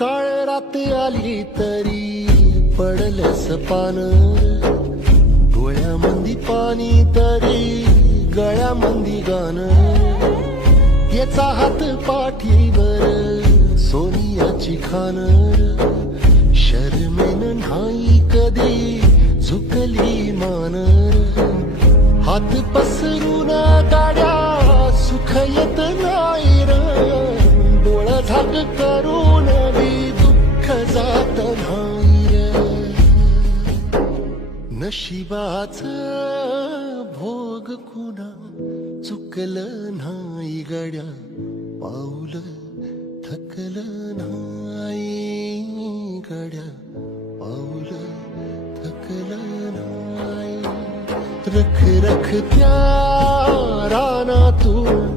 काळ रात आली तरी पडलस पान डोळ्यामंदी पाणी तरी गळ्यामंदी गाणं याचा हात पाठीवर सोनियाची खान. शर्मेन नाही कधी झुकली मानर हात पसरून गाड्या सुख येत जात नाही नशिबाच भोग कुणा चुकलं नाही गड्या पाऊल थकल नाही गड्या पाऊल थकल नाही. रख रख त्या